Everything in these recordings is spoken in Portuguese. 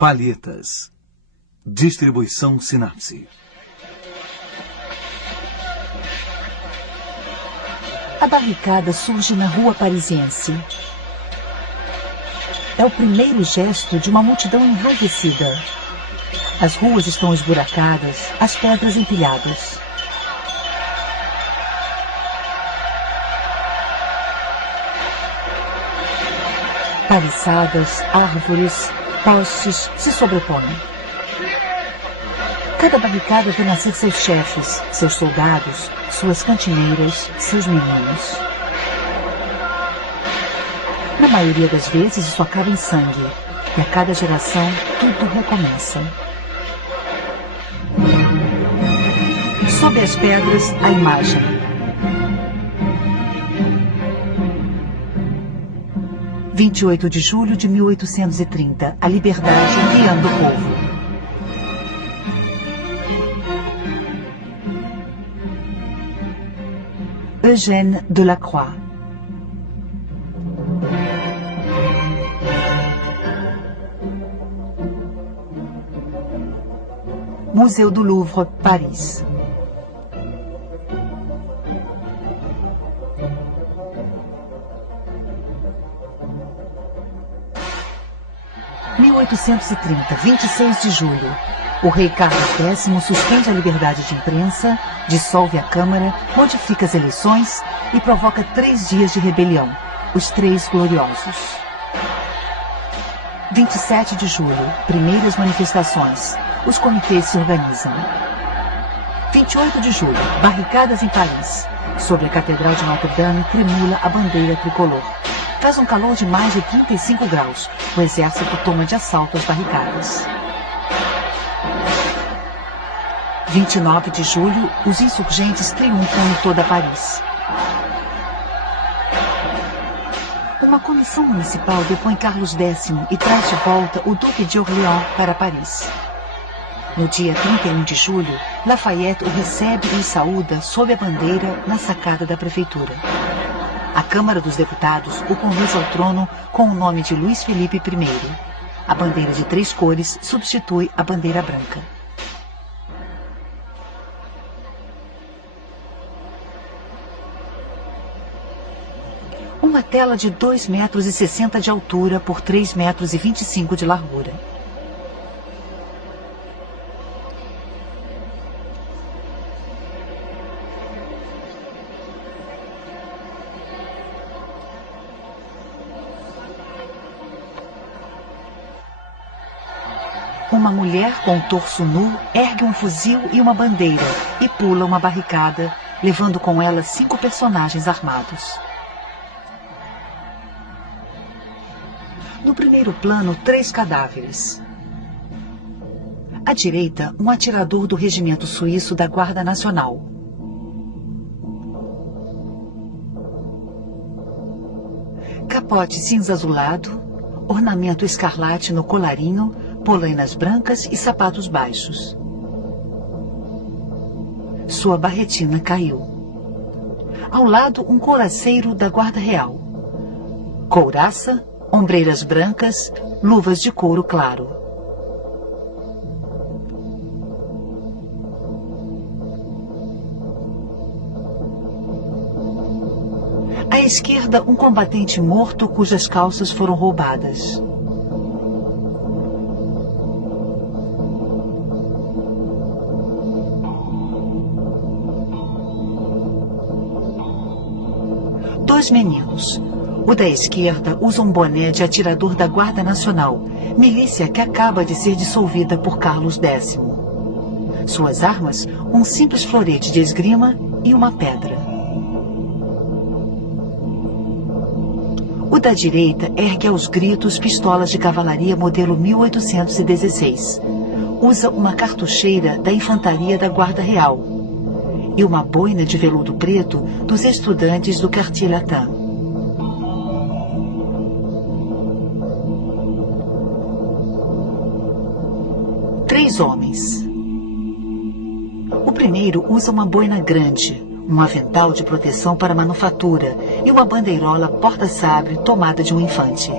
Palhetas. Distribuição Sinapse. A barricada surge na rua parisiense. É o primeiro gesto de uma multidão enraivecida. As ruas estão esburacadas, as pedras empilhadas. Paliçadas, árvores, postes se sobrepõem. Cada barricada vê nascer seus chefes, seus soldados, suas cantineiras, seus meninos. Na maioria das vezes isso acaba em sangue, e a cada geração tudo recomeça. Sob as pedras, a imagem. – 28 de julho de 1830, a liberdade guiando o povo. Eugène Delacroix. Museu do Louvre, Paris. – 1830, 26 de julho. O rei Carlos X suspende a liberdade de imprensa, dissolve a Câmara, modifica as eleições e provoca 3 dias de rebelião, os 3 gloriosos. 27 de julho, primeiras manifestações. Os comitês se organizam. 28 de julho, barricadas em Paris. Sobre a Catedral de Notre-Dame tremula a bandeira tricolor. Faz um calor de mais de 35 graus. O exército toma de assalto as barricadas. 29 de julho, os insurgentes triunfam em toda Paris. Uma comissão municipal depõe Carlos X e traz de volta o Duque de Orléans para Paris. No dia 31 de julho, Lafayette o recebe e o saúda sob a bandeira na sacada da prefeitura. A Câmara dos Deputados o conduz ao trono com o nome de Luís Felipe I. A bandeira de 3 cores substitui a bandeira branca. Uma tela de 2,60 metros de altura por 3,25 metros de largura. Uma mulher com o torso nu ergue um fuzil e uma bandeira e pula uma barricada, levando com ela 5 personagens armados. No primeiro plano, 3 cadáveres. À direita, um atirador do regimento suíço da Guarda Nacional. Capote cinza azulado, ornamento escarlate no colarinho, polainas brancas e sapatos baixos. Sua barretina caiu. Ao lado, um couraceiro da Guarda Real. Couraça, ombreiras brancas, luvas de couro claro. À esquerda, um combatente morto cujas calças foram roubadas. Dois meninos. O da esquerda usa um boné de atirador da Guarda Nacional, milícia que acaba de ser dissolvida por Carlos X. Suas armas, um simples florete de esgrima e uma pedra. O da direita ergue aos gritos pistolas de cavalaria modelo 1816. Usa uma cartucheira da infantaria da Guarda Real e uma boina de veludo preto dos estudantes do Quartier Latin. Três homens. O primeiro usa uma boina grande, um avental de proteção para manufatura e uma bandeirola porta-sabre tomada de um infante.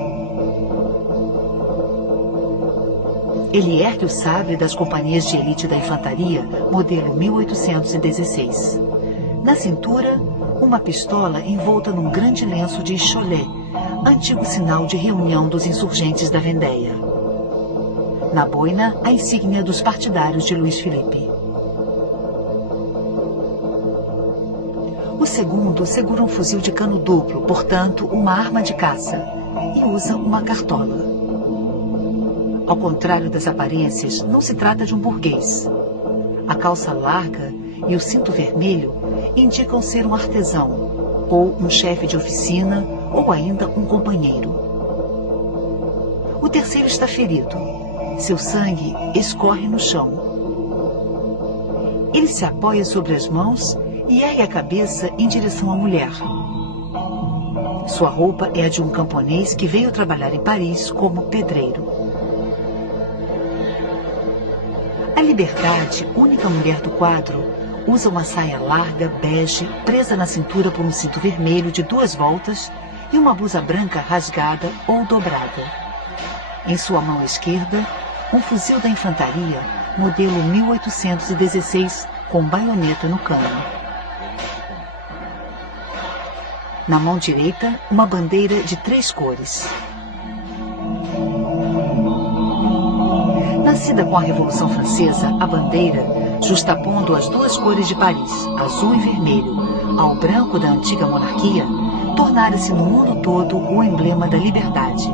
Ele ergue o sabre das companhias de elite da infantaria, modelo 1816. Na cintura, uma pistola envolta num grande lenço de Cholet, antigo sinal de reunião dos insurgentes da Vendéia. Na boina, a insígnia dos partidários de Luís Filipe. O segundo segura um fuzil de cano duplo, portanto, uma arma de caça, e usa uma cartola. Ao contrário das aparências, não se trata de um burguês. A calça larga e o cinto vermelho indicam ser um artesão, ou um chefe de oficina, ou ainda um companheiro. O terceiro está ferido. Seu sangue escorre no chão. Ele se apoia sobre as mãos e ergue a cabeça em direção à mulher. Sua roupa é a de um camponês que veio trabalhar em Paris como pedreiro. A Liberdade, única mulher do quadro, usa uma saia larga, bege, presa na cintura por um cinto vermelho de 2 voltas e uma blusa branca rasgada ou dobrada. Em sua mão esquerda, um fuzil da infantaria, modelo 1816, com baioneta no cano. Na mão direita, uma bandeira de 3 cores. Nascida com a Revolução Francesa, a bandeira, justapondo as 2 cores de Paris, azul e vermelho, ao branco da antiga monarquia, tornara-se no mundo todo o emblema da liberdade.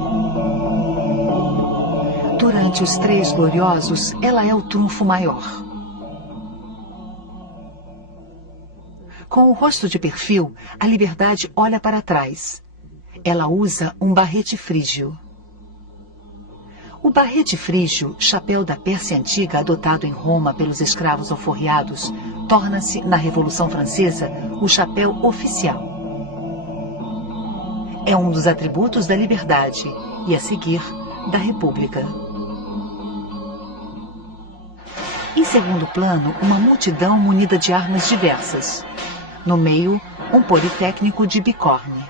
Durante os 3 gloriosos, ela é o trunfo maior. Com o rosto de perfil, a Liberdade olha para trás. Ela usa um barrete frígio. O barrete frígio, chapéu da Pérsia antiga adotado em Roma pelos escravos alforriados, torna-se, na Revolução Francesa, o chapéu oficial. É um dos atributos da liberdade e, a seguir, da República. Em segundo plano, uma multidão munida de armas diversas. No meio, um politécnico de bicorne.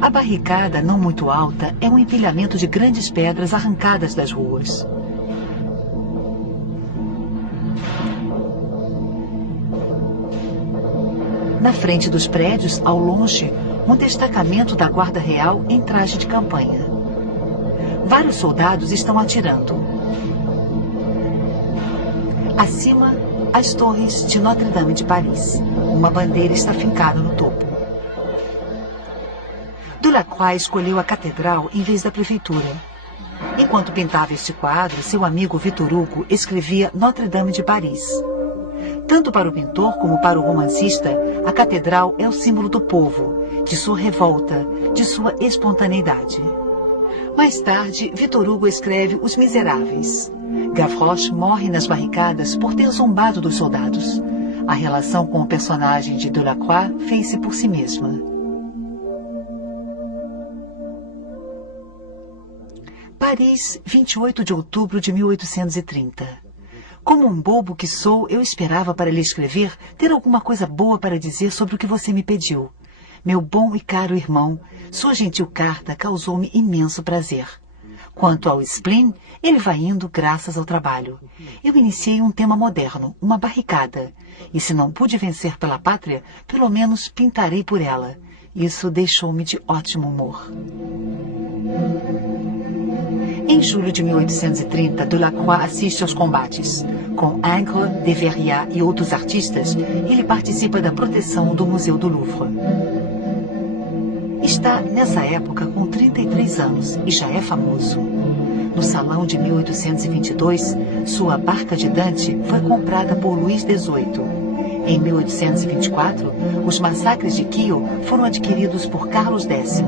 A barricada, não muito alta, é um empilhamento de grandes pedras arrancadas das ruas. Na frente dos prédios, ao longe, um destacamento da Guarda Real em traje de campanha. Vários soldados estão atirando. Acima, as torres de Notre-Dame de Paris. Uma bandeira está fincada no topo. Delacroix escolheu a catedral em vez da prefeitura. Enquanto pintava este quadro, seu amigo Victor Hugo escrevia Notre-Dame de Paris. Tanto para o pintor como para o romancista, a catedral é o símbolo do povo, de sua revolta, de sua espontaneidade. Mais tarde, Victor Hugo escreve Os Miseráveis. Gavroche morre nas barricadas por ter zombado dos soldados. A relação com o personagem de Delacroix fez-se por si mesma. Paris, 28 de outubro de 1830. Como um bobo que sou, eu esperava para lhe escrever ter alguma coisa boa para dizer sobre o que você me pediu. Meu bom e caro irmão, sua gentil carta causou-me imenso prazer. Quanto ao spleen, ele vai indo graças ao trabalho. Eu iniciei um tema moderno, uma barricada. E se não pude vencer pela pátria, pelo menos pintarei por ela. Isso deixou-me de ótimo humor. Em julho de 1830, Delacroix assiste aos combates. Com Ingres, Deveria e outros artistas, ele participa da proteção do Museu do Louvre. Está, nessa época, com 33 anos e já é famoso. No Salão de 1822, sua Barca de Dante foi comprada por Luís XVIII. Em 1824, os massacres de Kiel foram adquiridos por Carlos X.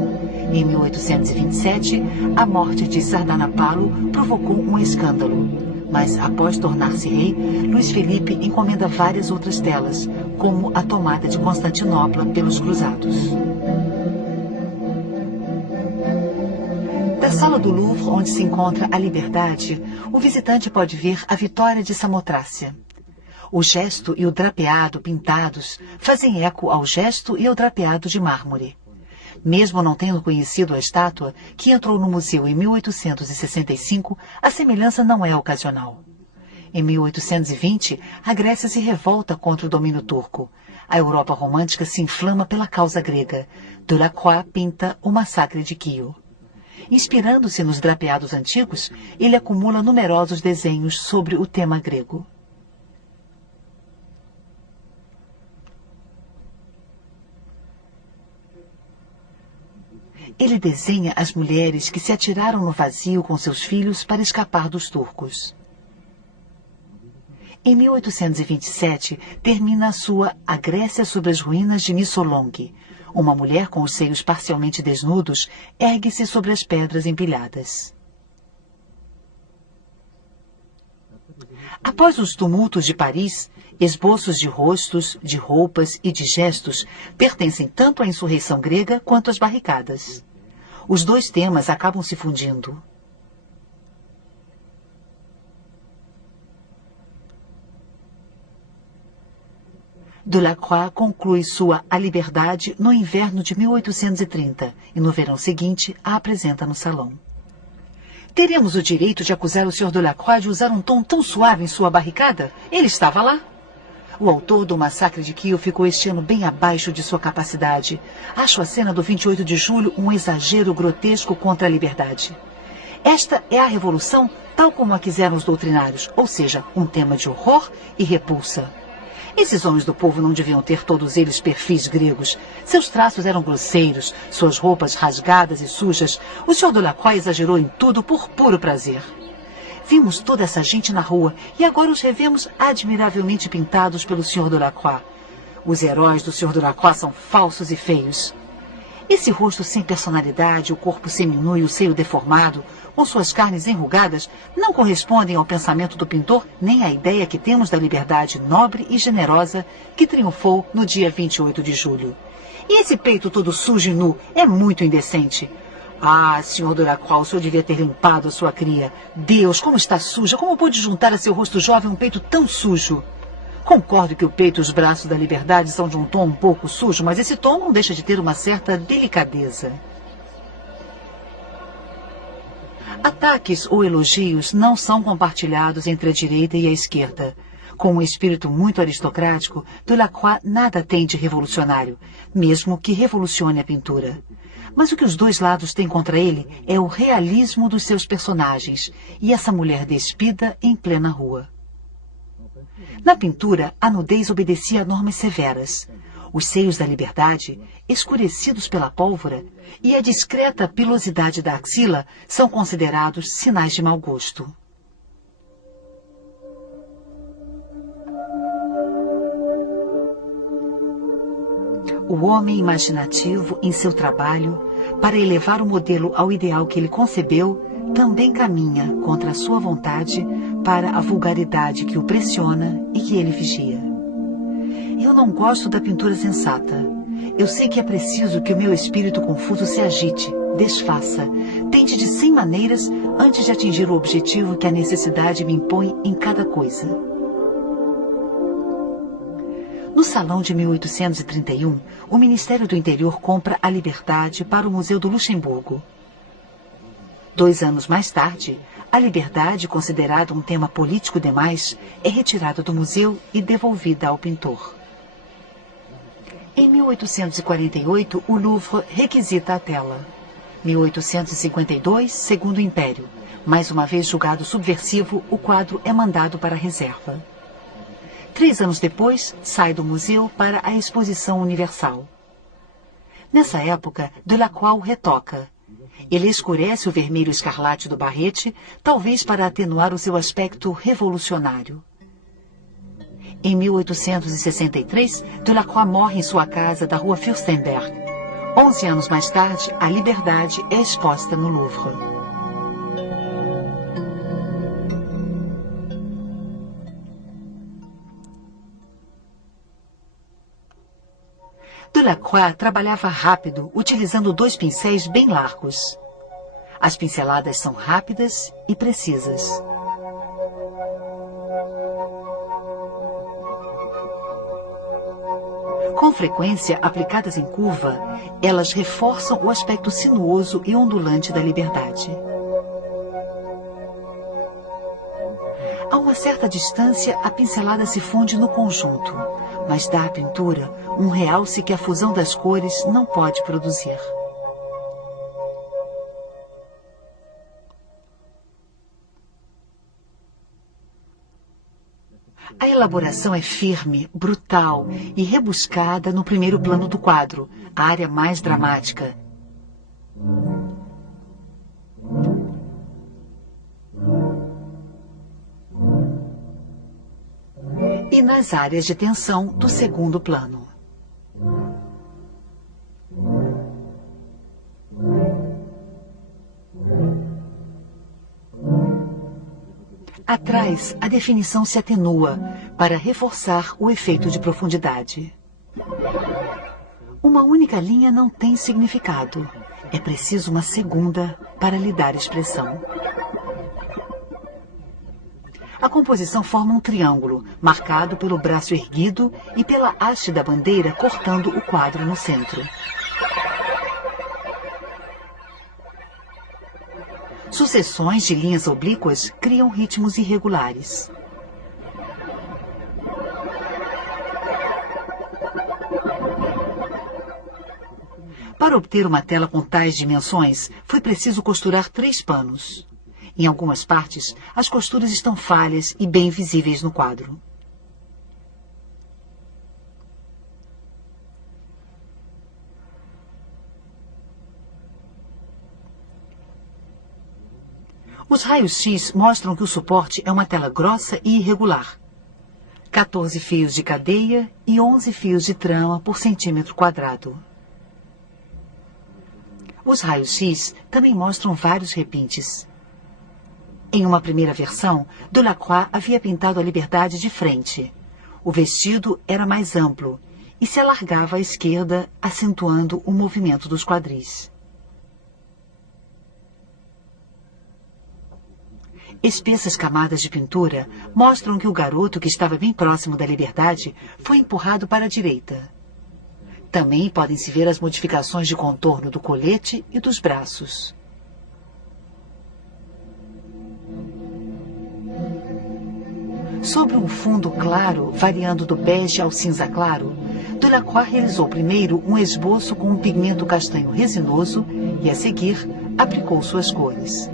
Em 1827, a morte de Sardanapalo provocou um escândalo. Mas, após tornar-se rei, Luís Filipe encomenda várias outras telas, como a tomada de Constantinopla pelos cruzados. Da sala do Louvre, onde se encontra a Liberdade, o visitante pode ver a vitória de Samotrácia. O gesto e o drapeado pintados fazem eco ao gesto e ao drapeado de mármore. Mesmo não tendo conhecido a estátua, que entrou no museu em 1865, a semelhança não é ocasional. Em 1820, a Grécia se revolta contra o domínio turco. A Europa romântica se inflama pela causa grega. Delacroix pinta o massacre de Quio. Inspirando-se nos drapeados antigos, ele acumula numerosos desenhos sobre o tema grego. Ele desenha as mulheres que se atiraram no vazio com seus filhos para escapar dos turcos. Em 1827, termina sua A Grécia sobre as ruínas de Missolonghi. Uma mulher com os seios parcialmente desnudos ergue-se sobre as pedras empilhadas. Após os tumultos de Paris, esboços de rostos, de roupas e de gestos pertencem tanto à insurreição grega quanto às barricadas. Os dois temas acabam se fundindo. Delacroix conclui sua A Liberdade no inverno de 1830 e no verão seguinte a apresenta no salão. Teremos o direito de acusar o Sr. Delacroix de usar um tom tão suave em sua barricada? Ele estava lá. O autor do massacre de Quio ficou este ano bem abaixo de sua capacidade. Acho a cena do 28 de julho um exagero grotesco contra a liberdade. Esta é a revolução tal como a quiseram os doutrinários, ou seja, um tema de horror e repulsa. Esses homens do povo não deviam ter todos eles perfis gregos. Seus traços eram grosseiros, suas roupas rasgadas e sujas. O Sr. Delacroix exagerou em tudo por puro prazer. Vimos toda essa gente na rua e agora os revemos admiravelmente pintados pelo Sr. Delacroix. Os heróis do Sr. Delacroix são falsos e feios. Esse rosto sem personalidade, o corpo seminu e o seio deformado, com suas carnes enrugadas, não correspondem ao pensamento do pintor nem à ideia que temos da liberdade nobre e generosa que triunfou no dia 28 de julho. E esse peito todo sujo e nu é muito indecente. Ah, Sr. Delacroix, o senhor devia ter limpado a sua cria. Deus, como está suja! Como pôde juntar a seu rosto jovem um peito tão sujo? Concordo que o peito e os braços da liberdade são de um tom um pouco sujo, mas esse tom não deixa de ter uma certa delicadeza. Ataques ou elogios não são compartilhados entre a direita e a esquerda. Com um espírito muito aristocrático, Delacroix nada tem de revolucionário, mesmo que revolucione a pintura. Mas o que os dois lados têm contra ele é o realismo dos seus personagens e essa mulher despida em plena rua. Na pintura, a nudez obedecia a normas severas. Os seios da liberdade, escurecidos pela pólvora, e a discreta pilosidade da axila são considerados sinais de mau gosto. O homem imaginativo, em seu trabalho, para elevar o modelo ao ideal que ele concebeu, também caminha contra a sua vontade para a vulgaridade que o pressiona e que ele vigia. Eu não gosto da pintura sensata. Eu sei que é preciso que o meu espírito confuso se agite, desfaça, tente de 100 maneiras antes de atingir o objetivo que a necessidade me impõe em cada coisa. No salão de 1831, o Ministério do Interior compra a liberdade para o Museu do Luxemburgo. 2 anos mais tarde, a liberdade, considerada um tema político demais, é retirada do museu e devolvida ao pintor. Em 1848, o Louvre requisita a tela. 1852, Segundo Império. Mais uma vez julgado subversivo, o quadro é mandado para a reserva. 3 anos depois, sai do museu para a Exposição Universal. Nessa época, Delacroix o retoca. Ele escurece o vermelho escarlate do barrete, talvez para atenuar o seu aspecto revolucionário. Em 1863, Delacroix morre em sua casa da rua Fürstenberg. 11 anos mais tarde, a liberdade é exposta no Louvre. Delacroix trabalhava rápido, utilizando 2 pincéis bem largos. As pinceladas são rápidas e precisas. Com frequência aplicadas em curva, elas reforçam o aspecto sinuoso e ondulante da liberdade. A uma certa distância, a pincelada se funde no conjunto, mas dá à pintura um realce que a fusão das cores não pode produzir. A elaboração é firme, brutal e rebuscada no primeiro plano do quadro, a área mais dramática. E nas áreas de tensão do segundo plano. Atrás, a definição se atenua para reforçar o efeito de profundidade. Uma única linha não tem significado. É preciso uma segunda para lhe dar expressão. A composição forma um triângulo, marcado pelo braço erguido e pela haste da bandeira cortando o quadro no centro. Sucessões de linhas oblíquas criam ritmos irregulares. Para obter uma tela com tais dimensões, foi preciso costurar 3 panos. Em algumas partes, as costuras estão falhas e bem visíveis no quadro. Os raios-x mostram que o suporte é uma tela grossa e irregular. 14 fios de cadeia e 11 fios de trama por centímetro quadrado. Os raios-x também mostram vários repintes. Em uma primeira versão, Delacroix havia pintado a Liberdade de frente. O vestido era mais amplo e se alargava à esquerda, acentuando o movimento dos quadris. Espessas camadas de pintura mostram que o garoto que estava bem próximo da Liberdade foi empurrado para a direita. Também podem se ver as modificações de contorno do colete e dos braços. Sobre um fundo claro, variando do bege ao cinza claro, Delacroix realizou primeiro um esboço com um pigmento castanho resinoso e, a seguir, aplicou suas cores.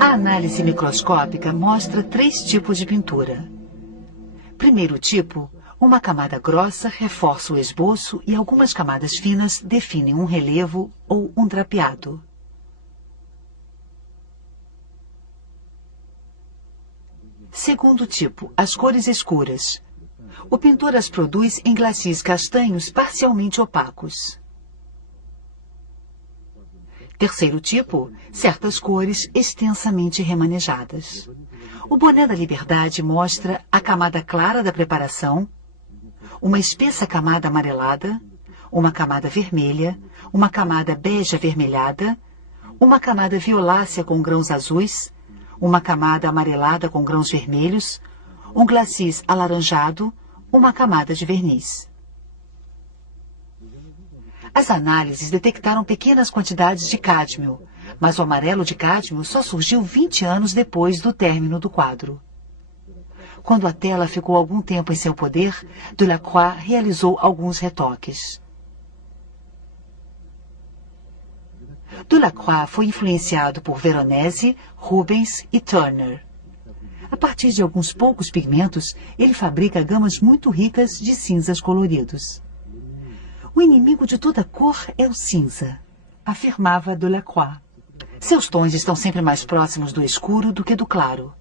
A análise microscópica mostra 3 tipos de pintura. Primeiro tipo, uma camada grossa reforça o esboço e algumas camadas finas definem um relevo ou um drapeado. Segundo tipo, as cores escuras. O pintor as produz em glacis castanhos parcialmente opacos. Terceiro tipo, certas cores extensamente remanejadas. O boné da Liberdade mostra a camada clara da preparação, uma espessa camada amarelada, uma camada vermelha, uma camada bege avermelhada, uma camada violácea com grãos azuis, uma camada amarelada com grãos vermelhos, um glacis alaranjado, uma camada de verniz. As análises detectaram pequenas quantidades de cádmio, mas o amarelo de cádmio só surgiu 20 anos depois do término do quadro. Quando a tela ficou algum tempo em seu poder, Delacroix realizou alguns retoques. Delacroix foi influenciado por Veronese, Rubens e Turner. A partir de alguns poucos pigmentos, ele fabrica gamas muito ricas de cinzas coloridos. O inimigo de toda cor é o cinza, afirmava Delacroix. Seus tons estão sempre mais próximos do escuro do que do claro.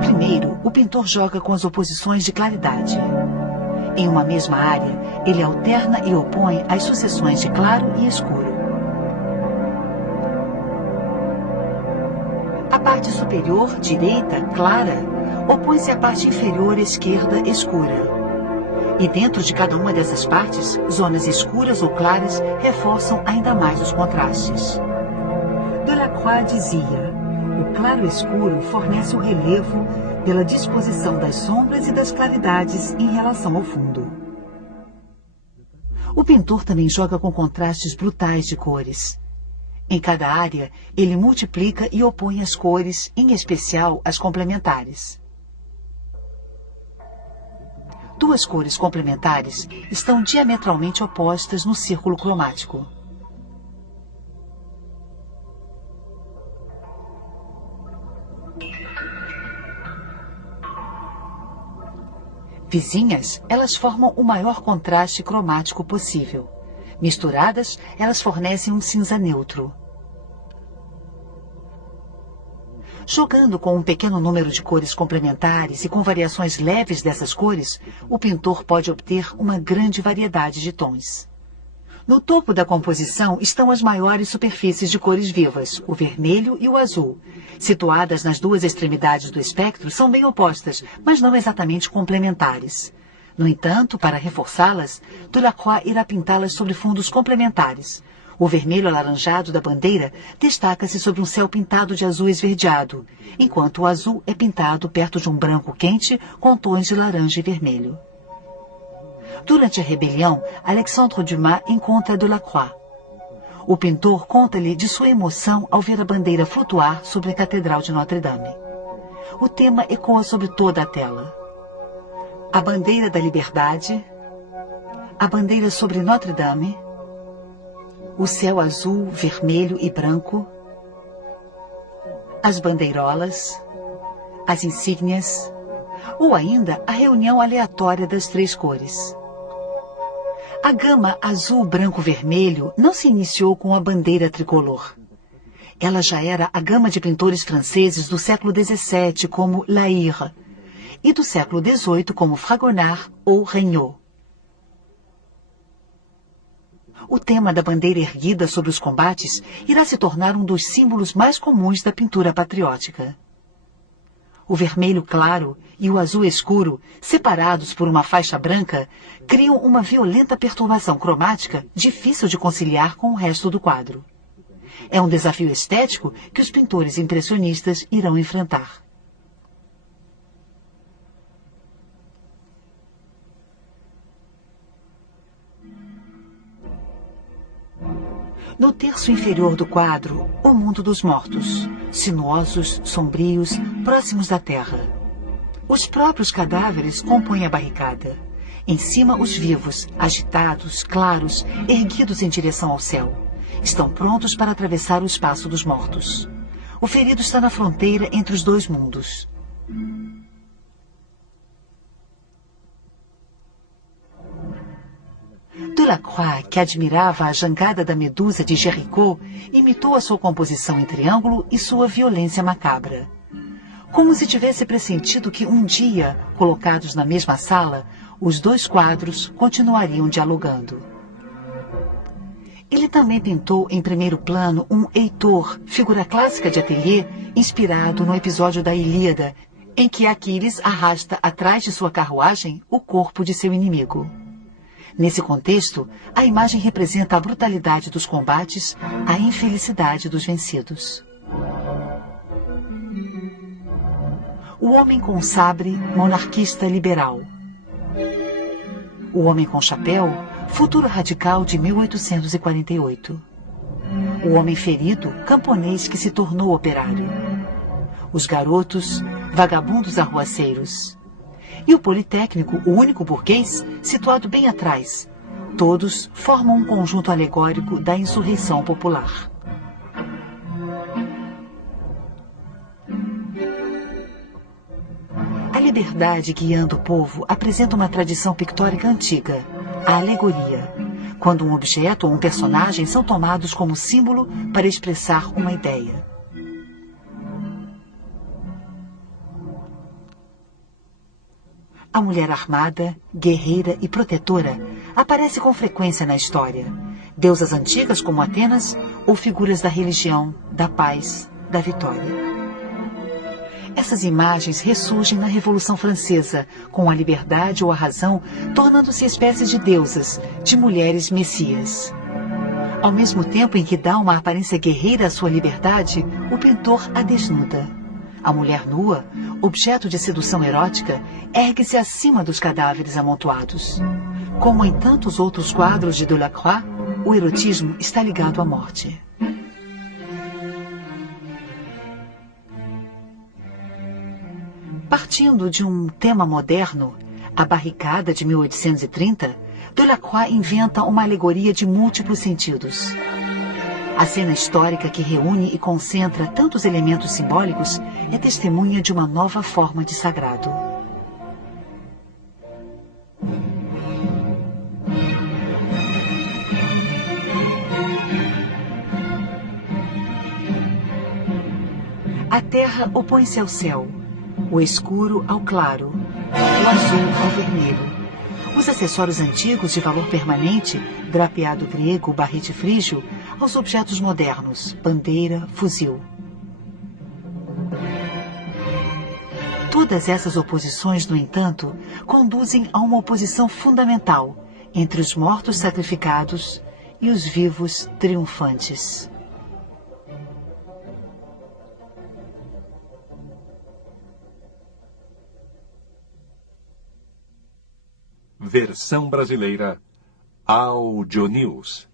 Primeiro, o pintor joga com as oposições de claridade. Em uma mesma área, ele alterna e opõe as sucessões de claro e escuro. parte superior, direita, clara, opõe-se à parte inferior, esquerda, escura. E dentro de cada uma dessas partes, zonas escuras ou claras reforçam ainda mais os contrastes. Delacroix dizia: o claro escuro fornece o relevo pela disposição das sombras e das claridades em relação ao fundo. O pintor também joga com contrastes brutais de cores. Em cada área, ele multiplica e opõe as cores, em especial as complementares. Duas cores complementares estão diametralmente opostas no círculo cromático. Vizinhas, elas formam o maior contraste cromático possível. Misturadas, elas fornecem um cinza neutro. Jogando com um pequeno número de cores complementares e com variações leves dessas cores, o pintor pode obter uma grande variedade de tons. No topo da composição estão as maiores superfícies de cores vivas, o vermelho e o azul. Situadas nas duas extremidades do espectro, são bem opostas, mas não exatamente complementares. No entanto, para reforçá-las, Delacroix irá pintá-las sobre fundos complementares. O vermelho alaranjado da bandeira destaca-se sobre um céu pintado de azul esverdeado, enquanto o azul é pintado perto de um branco quente com tons de laranja e vermelho. Durante a rebelião, Alexandre Dumas encontra Delacroix. O pintor conta-lhe de sua emoção ao ver a bandeira flutuar sobre a Catedral de Notre-Dame. O tema ecoa sobre toda a tela. A bandeira da liberdade, a bandeira sobre Notre-Dame, o céu azul, vermelho e branco, as bandeirolas, as insígnias, ou ainda a reunião aleatória das três cores. A gama azul, branco, vermelho não se iniciou com a bandeira tricolor. Ela já era a gama de pintores franceses do século XVII, como La Hire, e do século XVIII, como Fragonard ou Regnault. O tema da bandeira erguida sobre os combates irá se tornar um dos símbolos mais comuns da pintura patriótica. O vermelho claro e o azul escuro, separados por uma faixa branca, criam uma violenta perturbação cromática difícil de conciliar com o resto do quadro. É um desafio estético que os pintores impressionistas irão enfrentar. No terço inferior do quadro, o mundo dos mortos, sinuosos, sombrios, próximos da terra. Os próprios cadáveres compõem a barricada. Em cima, os vivos, agitados, claros, erguidos em direção ao céu. Estão prontos para atravessar o espaço dos mortos. O ferido está na fronteira entre os dois mundos. Delacroix, que admirava a jangada da medusa de Géricault, imitou a sua composição em triângulo e sua violência macabra. Como se tivesse pressentido que um dia, colocados na mesma sala, os dois quadros continuariam dialogando. Ele também pintou em primeiro plano um Heitor, figura clássica de ateliê, inspirado no episódio da Ilíada, em que Aquiles arrasta atrás de sua carruagem o corpo de seu inimigo. Nesse contexto, a imagem representa a brutalidade dos combates, a infelicidade dos vencidos. O homem com sabre, monarquista liberal. O homem com chapéu, futuro radical de 1848. O homem ferido, camponês que se tornou operário. Os garotos, vagabundos arruaceiros. E o Politécnico, o único burguês, situado bem atrás. Todos formam um conjunto alegórico da insurreição popular. A liberdade guiando o povo apresenta uma tradição pictórica antiga, a alegoria, quando um objeto ou um personagem são tomados como símbolo para expressar uma ideia. A mulher armada, guerreira e protetora aparece com frequência na história. Deusas antigas como Atenas ou figuras da religião, da paz, da vitória. Essas imagens ressurgem na Revolução Francesa, com a liberdade ou a razão tornando-se espécies de deusas, de mulheres messias. Ao mesmo tempo em que dá uma aparência guerreira à sua liberdade, o pintor a desnuda. A mulher nua, objeto de sedução erótica, ergue-se acima dos cadáveres amontoados. Como em tantos outros quadros de Delacroix, o erotismo está ligado à morte. Partindo de um tema moderno, a barricada de 1830, Delacroix inventa uma alegoria de múltiplos sentidos. A cena histórica que reúne e concentra tantos elementos simbólicos é testemunha de uma nova forma de sagrado. A terra opõe-se ao céu, o escuro ao claro, o azul ao vermelho. Os acessórios antigos de valor permanente, drapeado grego, barrete frígio, aos objetos modernos, bandeira, fuzil. Todas essas oposições, no entanto, conduzem a uma oposição fundamental entre os mortos sacrificados e os vivos triunfantes. Versão brasileira Audio News.